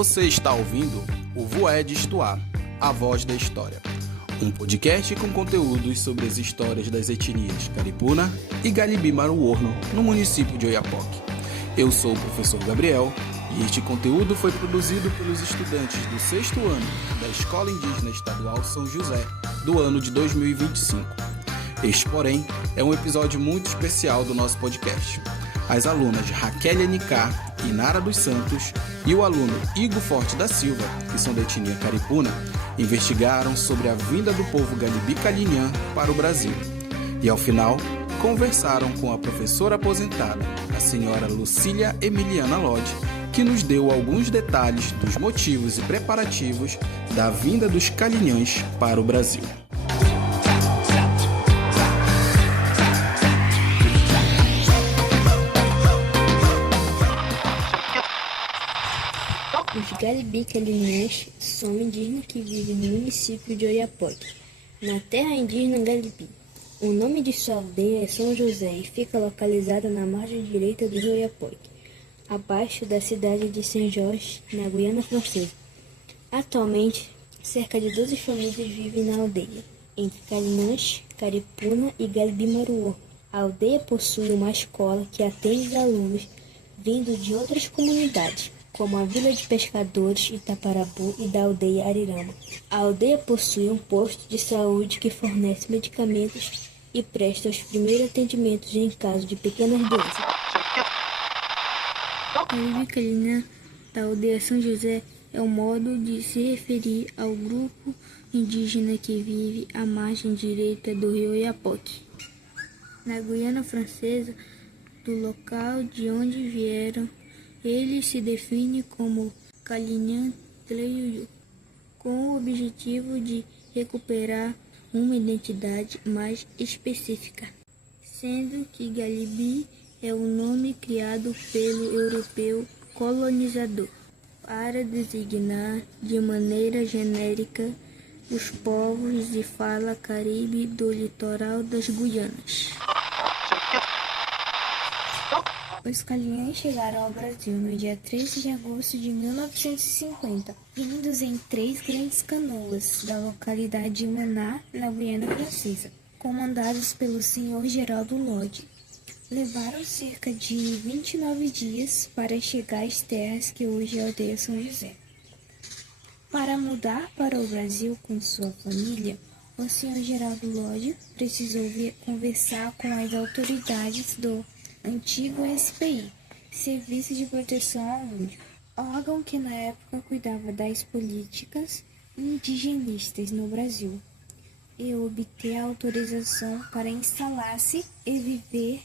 Você está ouvindo o Voed Estuar, a voz da história. Um podcast com conteúdos sobre as histórias das etnias Caripuna e Galibi-Maruorno, no município de Oiapoque. Eu sou o professor Gabriel e este conteúdo foi produzido pelos estudantes do 6º ano da Escola Indígena Estadual São José, do ano de 2025. Este, porém, é um episódio muito especial do nosso podcast. As alunas Raquel Anicar e Nara dos Santos e o aluno Igor Forte da Silva, que são da etnia Caripuna, investigaram sobre a vinda do povo Galibi-Calinhã para o Brasil. E, ao final, conversaram com a professora aposentada, a senhora Lucília Emiliana Lodge, que nos deu alguns detalhes dos motivos e preparativos da vinda dos calinhãs para o Brasil. Os Galibi-Calinhãs são indígenas que vivem no município de Oiapoque, na terra indígena Galibi. O nome de sua aldeia é São José e fica localizada na margem direita do rio Oiapoque, abaixo da cidade de Saint-Georges, na Guiana Francesa. Atualmente, cerca de 12 famílias vivem na aldeia, entre Calinhãs, Caripuna e Galibi-Maruorno. A aldeia possui uma escola que atende os alunos vindos de outras comunidades, como a Vila de Pescadores Itaparabu e da aldeia Arirama. A aldeia possui um posto de saúde que fornece medicamentos e presta os primeiros atendimentos em caso de pequenas doenças. Galibi-Calinhã da aldeia São José é um modo de se referir ao grupo indígena que vive à margem direita do rio Oiapoque, na Guiana Francesa, do local de onde vieram. Ele se define como Calinhã Tleiuyu, com o objetivo de recuperar uma identidade mais específica, sendo que Galibi é o nome criado pelo europeu colonizador para designar de maneira genérica os povos de fala caribe do litoral das Guianas. Os calinhães chegaram ao Brasil no dia 13 de agosto de 1950, vindos em 3 grandes canoas da localidade de Maná, na Guiana Francesa, comandados pelo senhor Geraldo Lodge. Levaram cerca de 29 dias para chegar às terras que hoje é a aldeia São José. Para mudar para o Brasil com sua família, o senhor Geraldo Lodge precisou conversar com as autoridades do antigo SPI, Serviço de Proteção ao Índio, órgão que na época cuidava das políticas indigenistas no Brasil, e obter a autorização para instalar-se e viver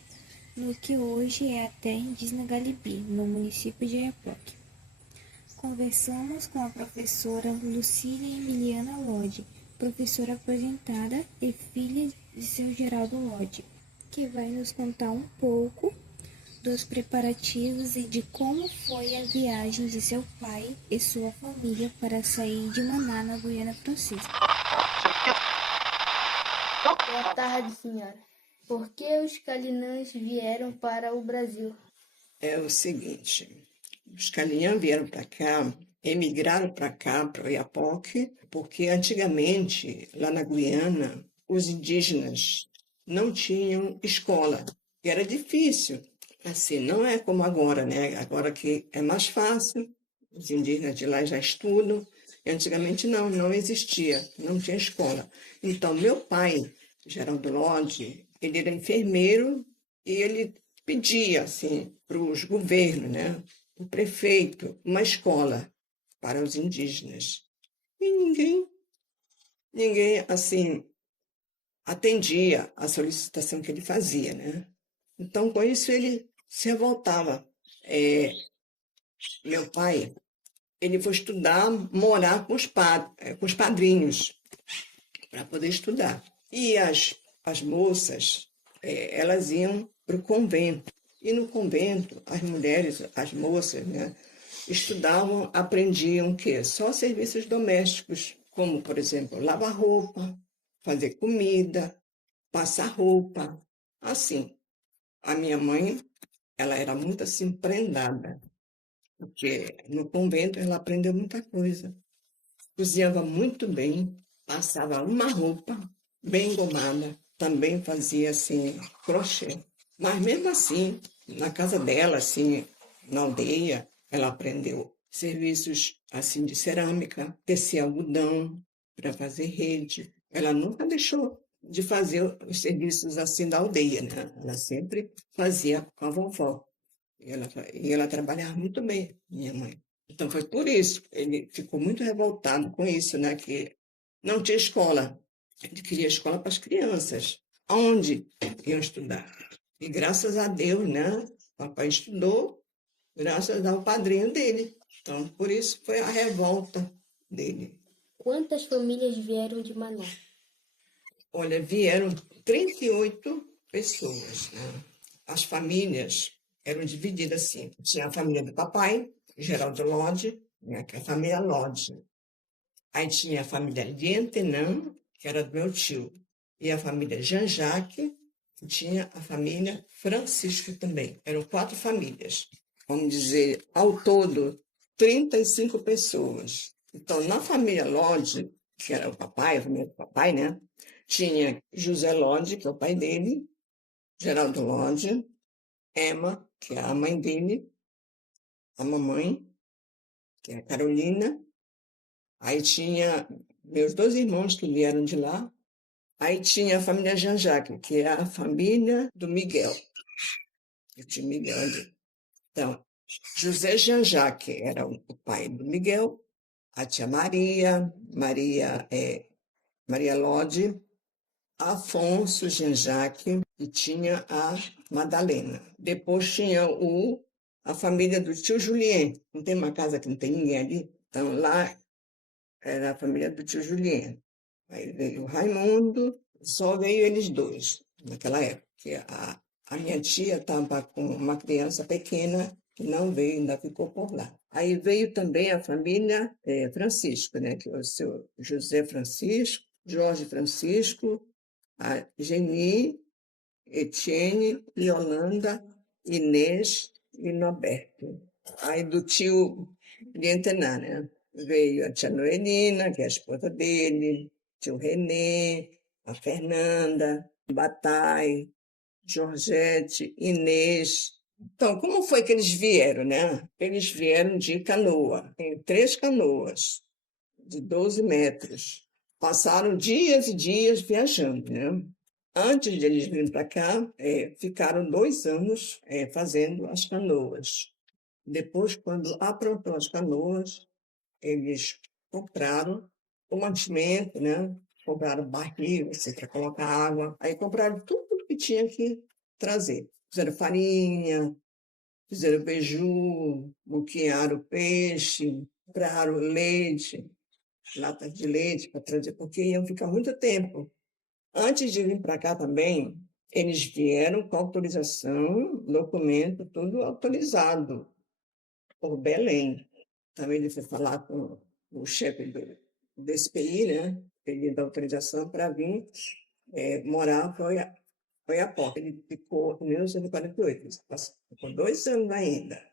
no que hoje é a terra indígena Galibi, no município de Oiapoque. Conversamos com a professora Lucília Emiliana Lodge, professora aposentada e filha de seu Geraldo Lodge, que vai nos contar um pouco dos preparativos e de como foi a viagem de seu pai e sua família para sair de Maná, na Guiana Francesa. Boa tarde, senhora. Por que os calinhãs vieram para o Brasil? É o seguinte, os calinhãs vieram para cá, emigraram para cá, para o Oiapoque, porque antigamente, lá na Guiana, os indígenas não tinham escola. E era difícil. Assim, não é como agora, né? Agora que é mais fácil, os indígenas de lá já estudam. E antigamente não existia, não tinha escola. Então, meu pai, Geraldo Lodge, ele era enfermeiro e ele pedia, assim, para os governos, né? O prefeito, uma escola para os indígenas. E ninguém, assim, atendia a solicitação que ele fazia, né? Então, com isso, ele se revoltava. Meu pai, ele foi estudar, morar com os padrinhos, para poder estudar. E as moças, elas iam para o convento. E no convento, as mulheres, as moças, né, estudavam, aprendiam o quê? Só serviços domésticos, como, por exemplo, lavar roupa, fazer comida, passar roupa, assim. A minha mãe, ela era muito assim prendada. porque no convento ela aprendeu muita coisa. Cozinhava muito bem, passava uma roupa bem engomada, também fazia assim crochê. Mas mesmo assim, na casa dela, assim, na aldeia, ela aprendeu serviços assim de cerâmica, tecer algodão para fazer rede. Ela nunca deixou de fazer os serviços assim da aldeia, né? Ela sempre fazia com a vovó. E ela trabalhava muito bem, minha mãe. Então foi por isso, ele ficou muito revoltado com isso, né? Que não tinha escola. Ele queria escola para as crianças. Onde iam estudar? E graças a Deus, né? Papai estudou, graças ao padrinho dele. Então, por isso foi a revolta dele. Quantas famílias vieram de Manaus? Olha, vieram 38 pessoas, né? As famílias eram divididas assim. Tinha a família do papai, Geraldo Lodge, né, que é a família Lodge. Aí tinha a família Lientenant, que era do meu tio. E a família Jean-Jacques, que tinha a família Francisco também. Eram 4 famílias. Vamos dizer, ao todo, 35 pessoas. Então, na família Lodge, que era o papai, a família do papai, né? Tinha José Lodge, que é o pai dele, Geraldo Lodge, Emma, que é a mãe dele, a mamãe, que é a Carolina. Aí tinha meus 2 irmãos que vieram de lá. Aí tinha a família Jean-Jacques, que é a família do Miguel. Eu tinha Miguel ali. Então, José Jean-Jacques era o pai do Miguel, a tia Maria, Maria Lodge, Afonso Jean-Jacques e tinha a Madalena. Depois tinha a família do tio Julien. Não tem uma casa que não tem ninguém ali? Então, lá era a família do tio Julien. Aí veio o Raimundo, só veio eles 2 naquela época. Que a minha tia estava com uma criança pequena que não veio, ainda ficou por lá. Aí veio também a família Francisco, né? Que é o seu José Francisco, Jorge Francisco, a Geni, Etienne, Yolanda, Inês e Norberto. Aí do tio Lientená, né? Veio a tia Noelina, que é a esposa dele, tio Renê, a Fernanda, Batai, Georgette, Inês. Então, como foi que eles vieram, né? Eles vieram de canoa, em 3 canoas, de 12 metros. Passaram dias e dias viajando, né? Antes de eles virem para cá, ficaram 2 anos fazendo as canoas. Depois, quando aprontou as canoas, eles compraram o mantimento, né? Compraram barril, assim, para colocar água. Aí compraram tudo que tinha que trazer. Fizeram farinha, fizeram beiju, boquearam peixe, compraram leite, latas de leite para trazer, porque iam ficar muito tempo. Antes de vir para cá também, eles vieram com autorização, documento, tudo autorizado por Belém. Também ele foi falar com o chefe desse PI, né? Pedindo autorização para vir morar foi a porta. Ele ficou em 1948, ficou 2 anos ainda,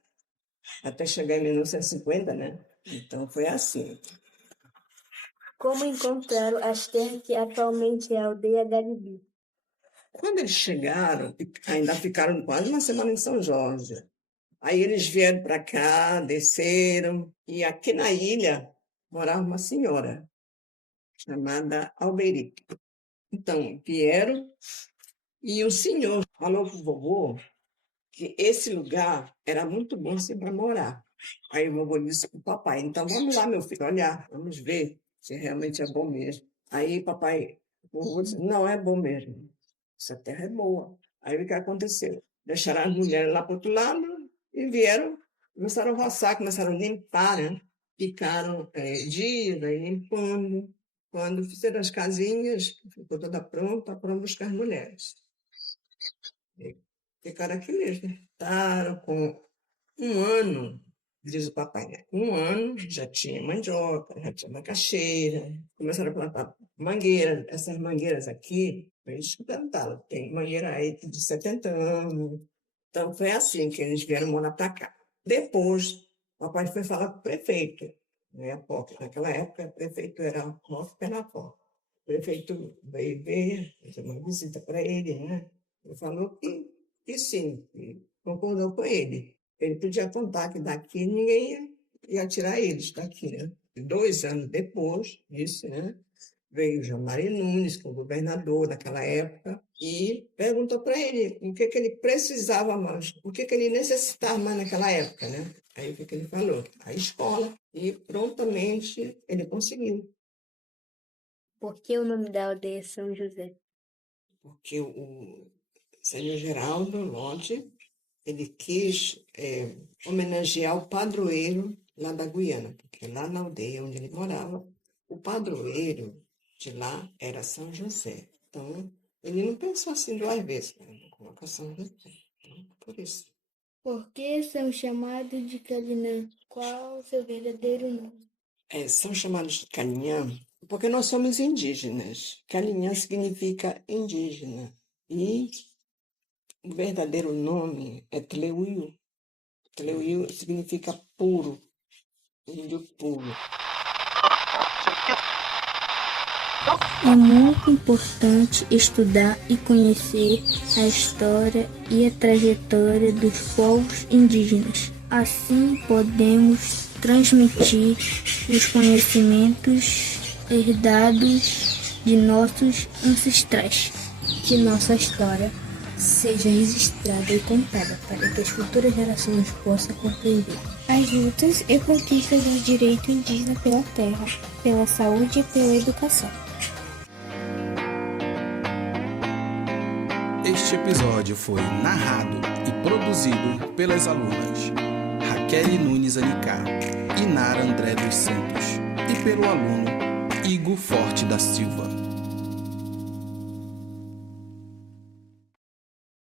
até chegar em 1950, né? Então foi assim. Como encontraram as terras que atualmente é a aldeia Garibi? Quando eles chegaram, ainda ficaram quase uma semana em São Jorge. Aí eles vieram para cá, desceram, e aqui na ilha morava uma senhora chamada Alberic. Então, vieram e o senhor falou para o vovô que esse lugar era muito bom assim, para morar. Aí o vovô disse para o papai, então vamos lá, meu filho, olhar, vamos ver se realmente é bom mesmo. Aí papai, o vovô disse, não é bom mesmo, essa terra é boa. Aí o que aconteceu? Deixaram as mulheres lá para o outro lado e vieram, começaram a roçar, começaram a limpar, né? Ficaram dias aí limpando. Quando fizeram as casinhas, ficou toda pronta para buscar as mulheres. E ficaram aqui mesmo. Estaram com 1 ano, diz o papai, né? 1 ano já tinha mandioca, já tinha macaxeira, começaram a plantar mangueira. Essas mangueiras aqui, eles que plantaram. Tem mangueira aí de 70 anos. Então foi assim que eles vieram morar para cá. Depois, papai foi falar com o prefeito, no Iapoque. Naquela época, o prefeito era Roque Penapó. O prefeito veio ver, fez uma visita para ele, né? Ele falou que sim, que concordou com ele. Ele podia contar que daqui ninguém ia tirar eles daqui, né? 2 anos depois disso, né? Veio João Mário Nunes, que é o governador daquela época, e perguntou para ele o que ele precisava mais, o que ele necessitava mais naquela época, né? Aí o que ele falou? A escola. E prontamente ele conseguiu, Por que o nome da aldeia é São José? porque o senhor Geraldo Lodge, ele quis homenagear o padroeiro lá da Guiana, porque lá na aldeia onde ele morava, o padroeiro de lá era São José. Então, ele não pensou assim 2 vezes, né? Vou colocar São José. Então, por isso. Por que são chamados de Calinã? Qual o seu verdadeiro nome? São chamados de Calinhã porque nós somos indígenas. Calinhã significa indígena. E o verdadeiro nome é Tleuil. Tleuil significa puro, índio puro. É muito importante estudar e conhecer a história e a trajetória dos povos indígenas. Assim podemos transmitir os conhecimentos herdados de nossos ancestrais. Que nossa história seja registrada e contada para que as futuras gerações possam compreender as lutas e conquistas do direito indígena pela terra, pela saúde e pela educação. Este episódio foi narrado e produzido pelas alunas Raquel Nunes Anicá e Nara André dos Santos e pelo aluno Igor Forte da Silva.